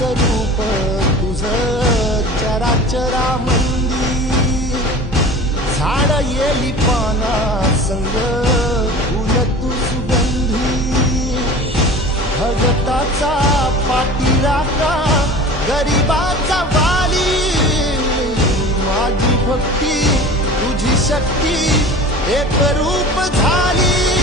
रूप तुझं चराचरामंदी झाड येली पाना संग फुल तू सुगंधी भगताचा पाठीराखा गरिबाचा वाली माझी भक्ती तुझी शक्ती एक रूप झाली।